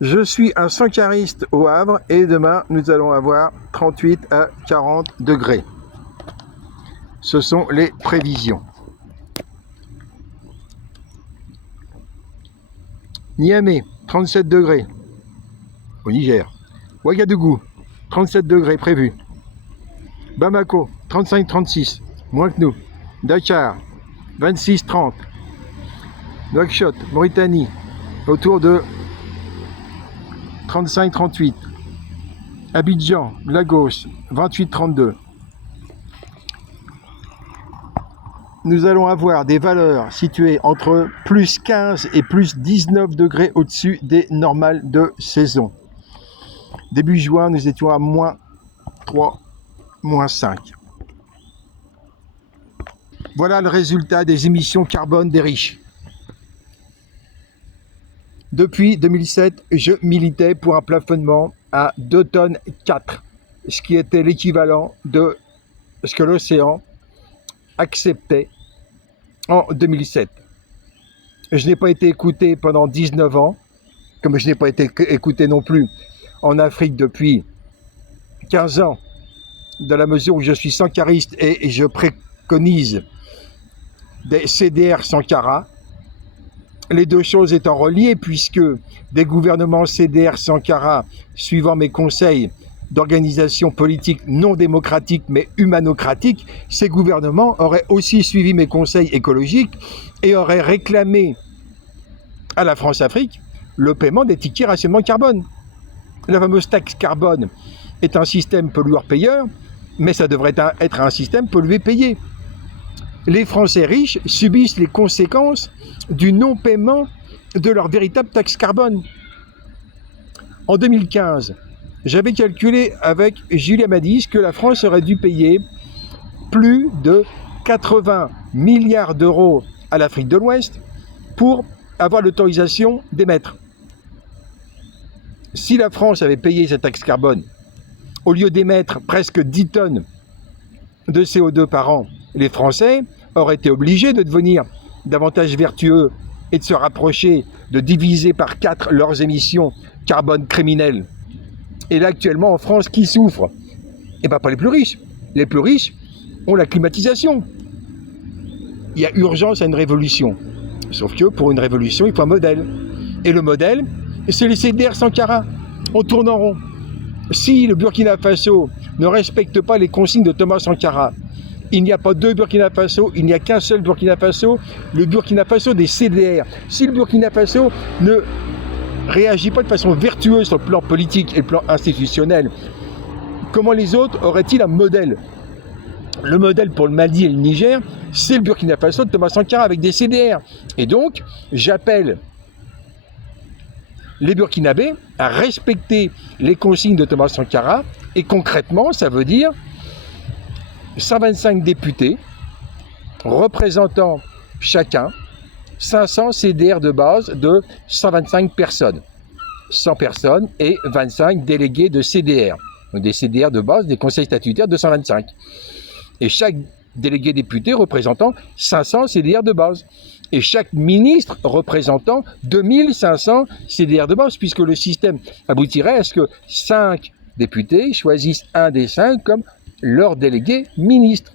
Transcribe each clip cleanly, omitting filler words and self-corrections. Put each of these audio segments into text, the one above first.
Je suis un sankariste au Havre et demain nous allons avoir 38 à 40 degrés. Ce sont les prévisions. Niamey, 37 degrés au Niger. Ouagadougou, 37 degrés prévu. Bamako, 35-36, moins que nous. Dakar, 26-30. Nouakchott, Mauritanie, autour de 35-38. Abidjan, Lagos, 28-32. Nous allons avoir des valeurs situées entre plus 15 et plus 19 degrés au-dessus des normales de saison. Début juin, nous étions à moins 3, moins 5. Voilà le résultat des émissions carbone des riches. Depuis 2007, je militais pour un plafonnement à 2 tonnes 4, ce qui était l'équivalent de ce que l'océan acceptait en 2007. Je n'ai pas été écouté pendant 19 ans, comme je n'ai pas été écouté non plus en Afrique depuis 15 ans, dans la mesure où je suis sankariste et je préconise des CDR Sankara, les deux choses étant reliées, puisque des gouvernements CDR Sankara, suivant mes conseils d'organisation politique non démocratique mais humanocratique, ces gouvernements auraient aussi suivi mes conseils écologiques et auraient réclamé à la France-Afrique le paiement des tickets rationnement carbone. La fameuse taxe carbone est un système pollueur-payeur, mais ça devrait être un système pollué-payé. Les Français riches subissent les conséquences du non-paiement de leur véritable taxe carbone. En 2015, j'avais calculé avec Julia Madis que la France aurait dû payer plus de 80 milliards d'euros à l'Afrique de l'Ouest pour avoir l'autorisation d'émettre. Si la France avait payé cette taxe carbone, au lieu d'émettre presque 10 tonnes de CO2 par an, les Français auraient été obligés de devenir davantage vertueux et de se rapprocher de diviser par 4 leurs émissions carbone criminelles. Et là, actuellement, en France, qui souffre? Eh bien, pas les plus riches. Les plus riches ont la climatisation. Il y a urgence à une révolution. Sauf que pour une révolution, il faut un modèle. Et le modèle, c'est les CDR Sankara. On tourne en rond. Si le Burkina Faso ne respecte pas les consignes de Thomas Sankara, il n'y a pas deux Burkina Faso, il n'y a qu'un seul Burkina Faso, le Burkina Faso des CDR. Si le Burkina Faso ne réagit pas de façon vertueuse sur le plan politique et le plan institutionnel, comment les autres auraient-ils un modèle? Le modèle pour le Mali et le Niger, c'est le Burkina Faso de Thomas Sankara avec des CDR. Et donc, j'appelle les Burkinabés à respecter les consignes de Thomas Sankara, et concrètement, ça veut dire 125 députés représentant chacun 500 CDR de base de 125 personnes. 100 personnes et 25 délégués de CDR. Donc des CDR de base, des conseils statutaires de 125. Et chaque délégué député représentant 500 CDR de base. Et chaque ministre représentant 2500 CDR de base, puisque le système aboutirait à ce que 5 députés choisissent un des 5 comme leur délégué ministre.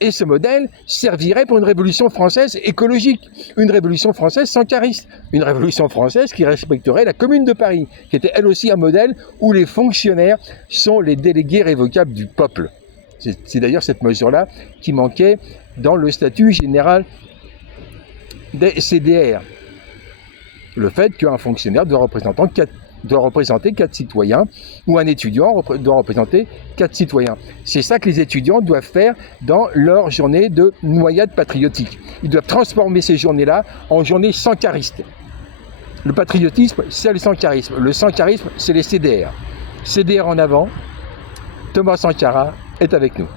Et ce modèle servirait pour une révolution française écologique, une révolution française sankariste, une révolution française qui respecterait la Commune de Paris, qui était elle aussi un modèle où les fonctionnaires sont les délégués révocables du peuple. C'est d'ailleurs cette mesure-là qui manquait dans le statut général des CDR. Le fait qu'un fonctionnaire doit représenter 4 citoyens, ou un étudiant doit représenter 4 citoyens. C'est ça que les étudiants doivent faire dans leur journée de noyade patriotique. Ils doivent transformer ces journées-là en journées sankaristes. Le patriotisme, c'est le sankarisme. Le sankarisme, c'est les CDR. CDR en avant, Thomas Sankara est avec nous.